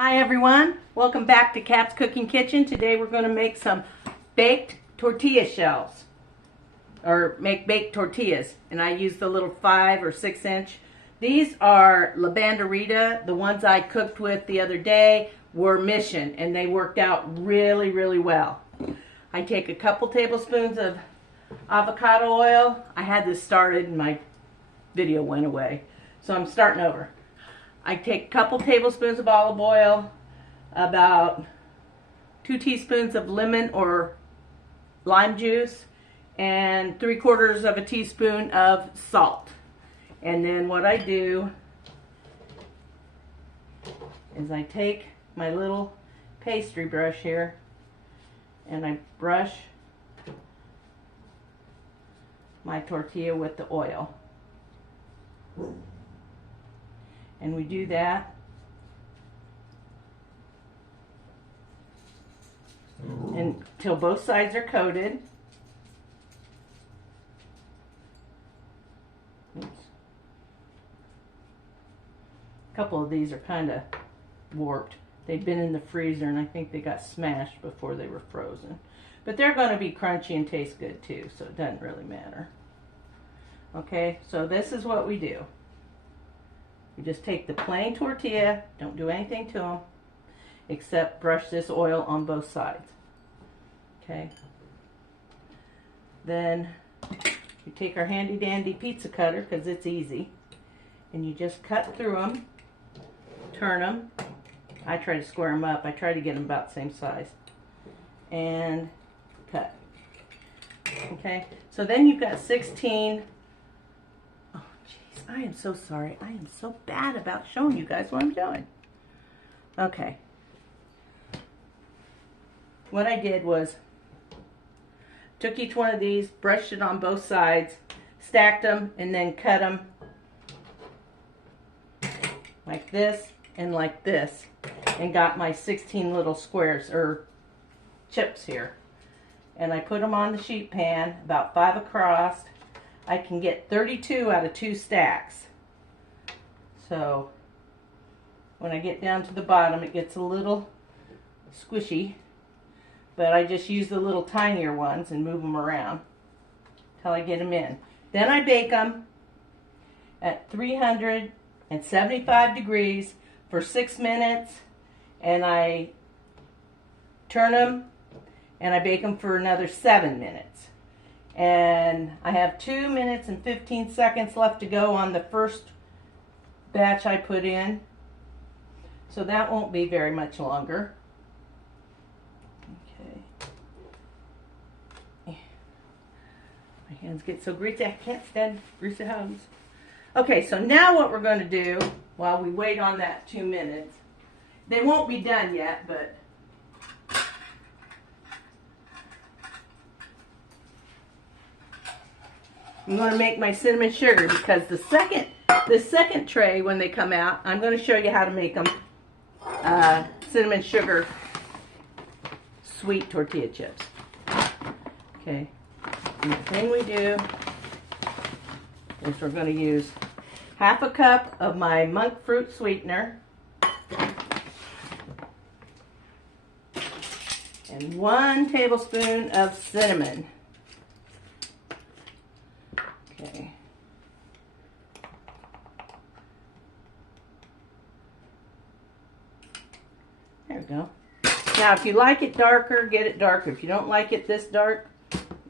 Hi everyone, welcome back to Kat's Cooking Kitchen. Today we're going to make some baked tortilla shells, or make baked tortillas, and I use the little 5 or 6 inch. These are La Banderita. The ones I cooked with the other day were Mission, and they worked out really well. I take a couple tablespoons of avocado oil. I had this started and my video went away, so I'm starting over. I take a couple tablespoons of olive oil, about 2 teaspoons of lemon or lime juice, and 3/4 of a teaspoon of salt. And then what I do is I take my little pastry brush here and I brush my tortilla with the oil. And we do that until both sides are coated. Oops. A couple of these are kind of warped. They've been in the freezer and I think they got smashed before they were frozen. But they're going to be crunchy and taste good too, so it doesn't really matter. Okay, so this is what we do. You just take the plain tortilla, don't do anything to them, except brush this oil on both sides. Okay. Then you take our handy dandy pizza cutter, because it's easy, and you just cut through them, turn them. I try to square them up. I try to get them about the same size. And cut. Okay. So then you've got 16. I am so sorry. I am so bad about showing you guys what I'm doing. Okay. What I did was took each one of these, brushed it on both sides, stacked them, and then cut them like this and like this, and got my 16 little squares or chips here. And I put them on the sheet pan, about 5 across. I can get 32 out of 2 stacks. So when I get down to the bottom, it gets a little squishy, but I just use the little tinier ones and move them around till I get them in. Then I bake them at 375 degrees for 6 minutes, and I turn them and I bake them for another 7 minutes. And I have 2 minutes and 15 seconds left to go on the first batch I put in. So that won't be very much longer. Okay. My hands get so greasy, I can't stand greasy hands. Okay, so now what we're going to do while we wait on that 2 minutes, they won't be done yet, but I'm going to make my cinnamon sugar, because the second tray, when they come out, I'm going to show you how to make them cinnamon sugar sweet tortilla chips. Okay, and the thing we do is we're going to use 1/2 cup of my monk fruit sweetener and 1 tablespoon of cinnamon. Okay. There we go. Now, if you like it darker, get it darker. If you don't like it this dark,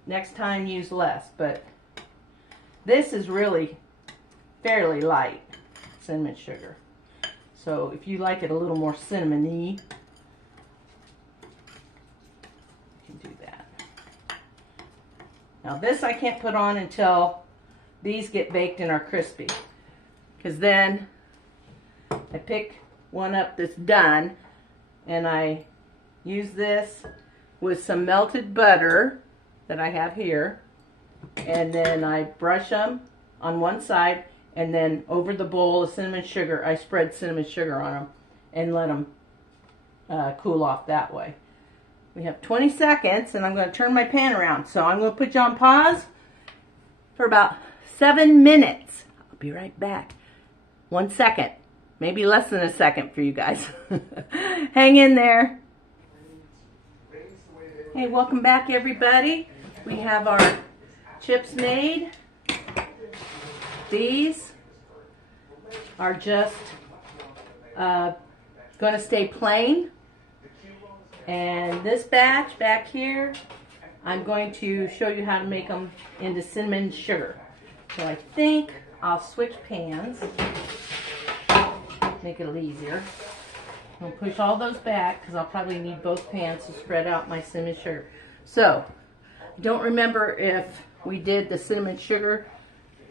next time use less. But this is really fairly light cinnamon sugar. So if you like it a little more cinnamony, you can do that. Now this I can't put on until these get baked and are crispy, because then I pick one up that's done and I use this with some melted butter that I have here, and then I brush them on one side, and then over the bowl of cinnamon sugar I spread cinnamon sugar on them and let them cool off that way. We have 20 seconds and I'm going to turn my pan around, so I'm going to put you on pause for about 7 minutes. I'll be right back. 1 second. Maybe less than a second for you guys. Hang in there. Hey, welcome back everybody. We have our chips made. These are just going to stay plain. And this batch back here, I'm going to show you how to make them into cinnamon sugar. So I think I'll switch pans. Make it a little easier. I'll push all those back because I'll probably need both pans to spread out my cinnamon sugar. So, I don't remember if we did the cinnamon sugar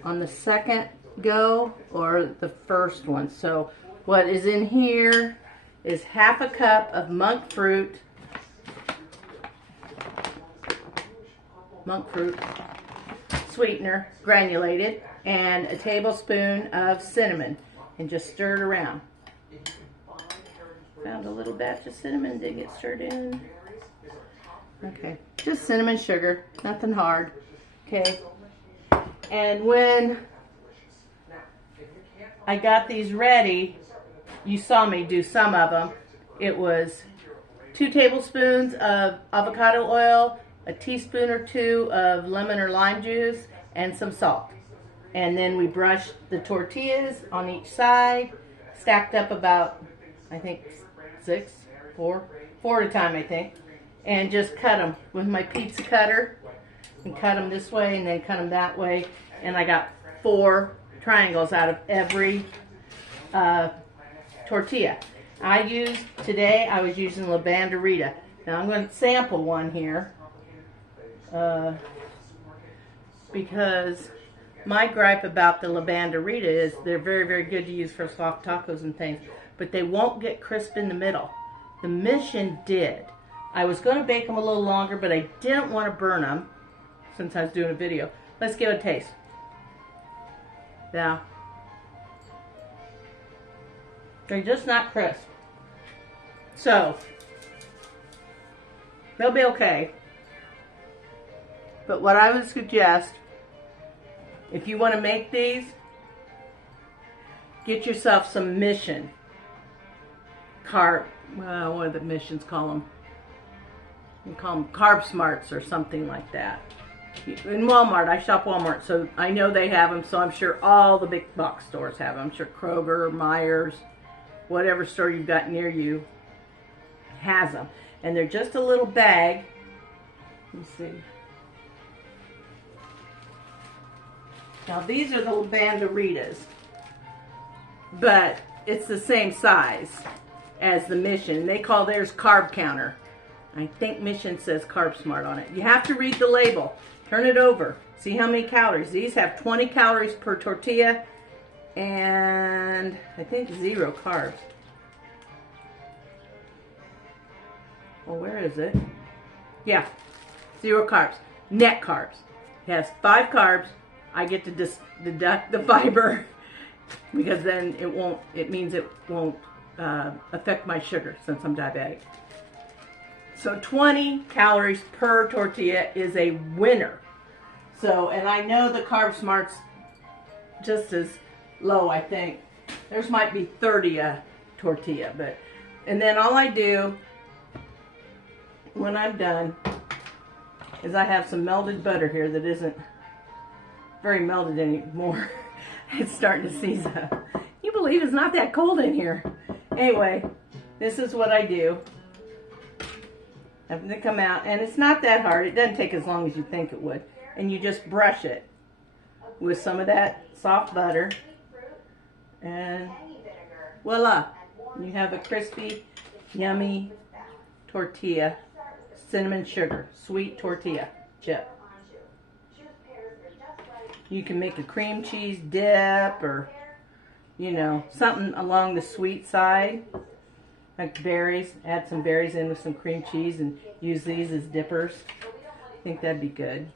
on the second go or the first one. So, what is in here is half a cup of monk fruit sweetener, granulated, and a tablespoon of cinnamon. And just stir it around. Found a little batch of cinnamon, did get stirred in. Okay, just cinnamon sugar, nothing hard. Okay, and when I got these ready, you saw me do some of them. It was 2 tablespoons of avocado oil, a teaspoon or 2 of lemon or lime juice, and some salt. And then we brushed the tortillas on each side, stacked up about, I think, 4 at a time, I think, and just cut them with my pizza cutter, and cut them this way and then cut them that way, and I got 4 triangles out of every tortilla. Today I was using La Banderita. Now I'm going to sample one here because my gripe about the La Banderita is they're very, very good to use for soft tacos and things, but they won't get crisp in the middle. The Mission did. I was going to bake them a little longer, but I didn't want to burn them since I was doing a video. Let's give it a taste. Yeah. They're just not crisp. So, they'll be okay. But what I would suggest, if you want to make these, get yourself some Mission what do the Missions call them? You call them Carb Smarts or something like that. In Walmart, I shop Walmart, so I know they have them, so I'm sure all the big box stores have them. I'm sure Kroger, Myers, whatever store you've got near you has them. And they're just a little bag. Let me see. Now these are the Banderitas, but it's the same size as the Mission. They call theirs Carb Counter. I think Mission says Carb Smart on it. You have to read the label. Turn it over. See how many calories. These have 20 calories per tortilla and I think 0 carbs. Well, where is it? Yeah, 0 carbs. Net carbs. It has 5 carbs. I get to deduct the fiber because then it means it won't affect my sugar since I'm diabetic. So 20 calories per tortilla is a winner. So, and I know the Carb Smart's just as low, I think. Theirs might be 30 a tortilla, and then all I do when I'm done is I have some melted butter here that isn't very melted anymore. It's starting to seize up. You believe it's not that cold in here. Anyway, this is what I do. Have them come out, and it's not that hard. It doesn't take as long as you think it would. And you just brush it with some of that soft butter, and voila, you have a crispy, yummy tortilla, cinnamon sugar, sweet tortilla chip. You can make a cream cheese dip or, you know, something along the sweet side, like berries. Add some berries in with some cream cheese and use these as dippers. I think that'd be good.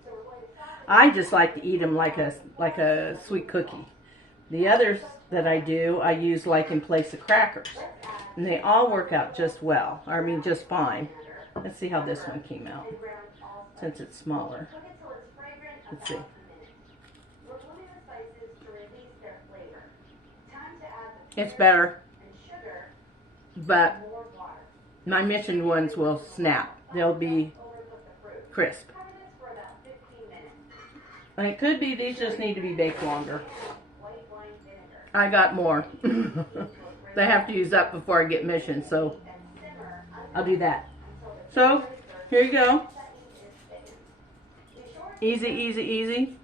I just like to eat them like a sweet cookie. The others that I do, I use like in place of crackers. And they all work out just well. I mean, just fine. Let's see how this one came out, since it's smaller. Let's see. It's better, but my Mission ones will snap. They'll be crisp. And it could be these just need to be baked longer. I got more. They have to use up before I get Mission, so I'll do that. So, here you go. Easy, easy, easy.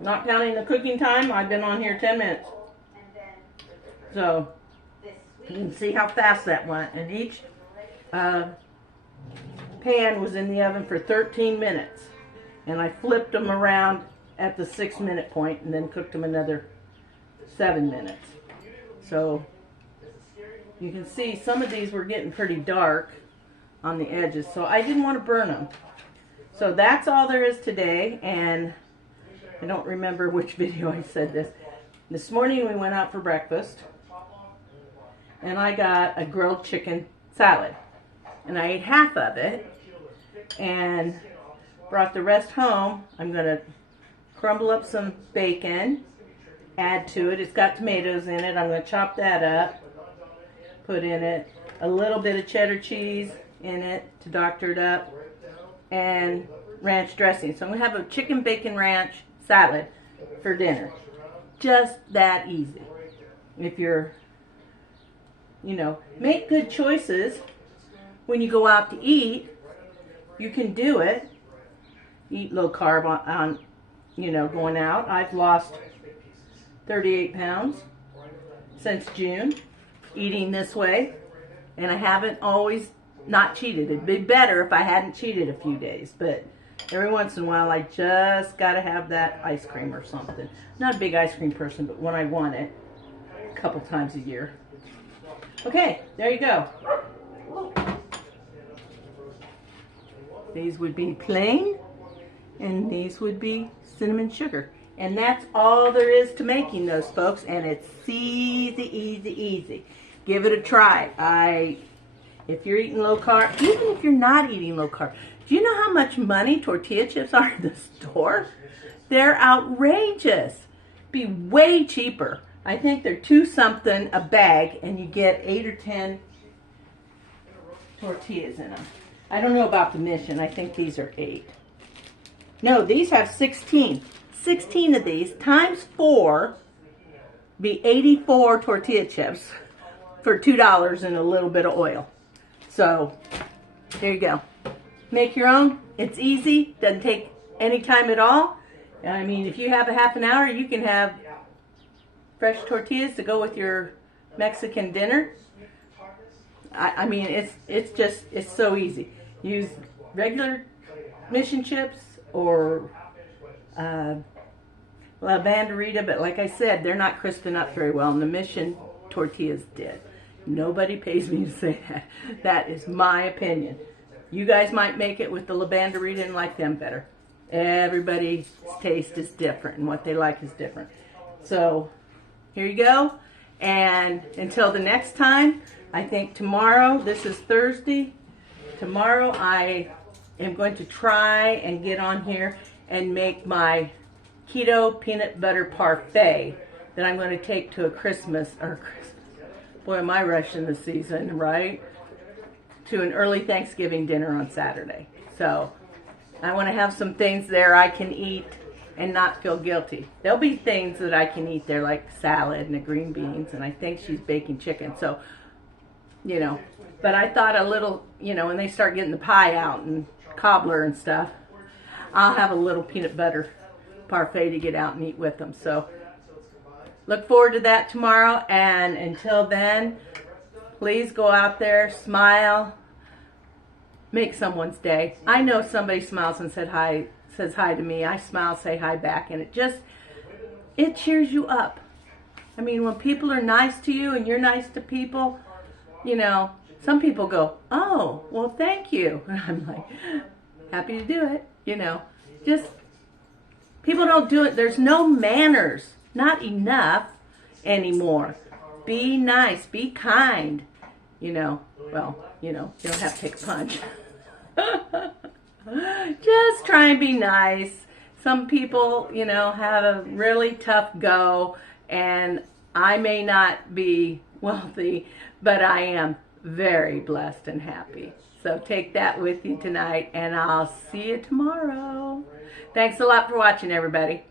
Not counting the cooking time, I've been on here 10 minutes. So, you can see how fast that went. And each pan was in the oven for 13 minutes. And I flipped them around at the 6-minute point and then cooked them another 7 minutes. So, you can see some of these were getting pretty dark on the edges. So, I didn't want to burn them. So, that's all there is today. And I don't remember which video I said this. This morning we went out for breakfast and I got a grilled chicken salad. And I ate half of it and brought the rest home. I'm going to crumble up some bacon, add to it. It's got tomatoes in it. I'm going to chop that up, put in it a little bit of cheddar cheese in it to doctor it up, and ranch dressing. So I'm going to have a chicken bacon ranch salad for dinner. Just that easy. If you're, make good choices when you go out to eat. You can do it. Eat low carb on going out. I've lost 38 pounds since June eating this way. And I haven't always not cheated. It'd be better if I hadn't cheated a few days, but every once in a while, I just got to have that ice cream or something. Not a big ice cream person, but when I want it, a couple times a year. Okay, there you go. These would be plain, and these would be cinnamon sugar. And that's all there is to making those, folks, and it's easy, easy, easy. Give it a try. If you're eating low carb, even if you're not eating low carb, do you know how much money tortilla chips are in the store? They're outrageous. Be way cheaper. I think they're $2 something a bag, and you get 8 or 10 tortillas in them. I don't know about the Mission. I think these are 8. No, these have 16. 16 of these times 4 be 84 tortilla chips for $2 and a little bit of oil. So, there you go. Make your own. It's easy. Doesn't take any time at all. I mean, if you have a half an hour, you can have fresh tortillas to go with your Mexican dinner. I mean, it's so easy. Use regular Mission chips or La Banderita, but like I said, they're not crisping up very well, and the Mission tortillas did. Nobody pays me to say that. That is my opinion. You guys might make it with the La Banderita and like them better. Everybody's taste is different, and what they like is different. So, here you go. And until the next time, I think tomorrow, this is Thursday, tomorrow I am going to try and get on here and make my keto peanut butter parfait that I'm going to take to a Christmas. Boy, am I rushing the season, right? To an early Thanksgiving dinner on Saturday. So, I want to have some things there I can eat and not feel guilty. There'll be things that I can eat there, like salad and the green beans, and I think she's baking chicken. So, but I thought a little, when they start getting the pie out and cobbler and stuff, I'll have a little peanut butter parfait to get out and eat with them. So, look forward to that tomorrow, and until then, please go out there, smile, make someone's day. I know somebody smiles and says hi to me. I smile, say hi back, and it cheers you up. I mean, when people are nice to you and you're nice to people, some people go, oh, well, thank you. And I'm like, happy to do it, Just, people don't do it. There's no manners. Not enough anymore. Be nice. Be kind. You don't have to take a punch. Just try and be nice. Some people, have a really tough go, and I may not be wealthy, but I am very blessed and happy. So take that with you tonight, and I'll see you tomorrow. Thanks a lot for watching, everybody.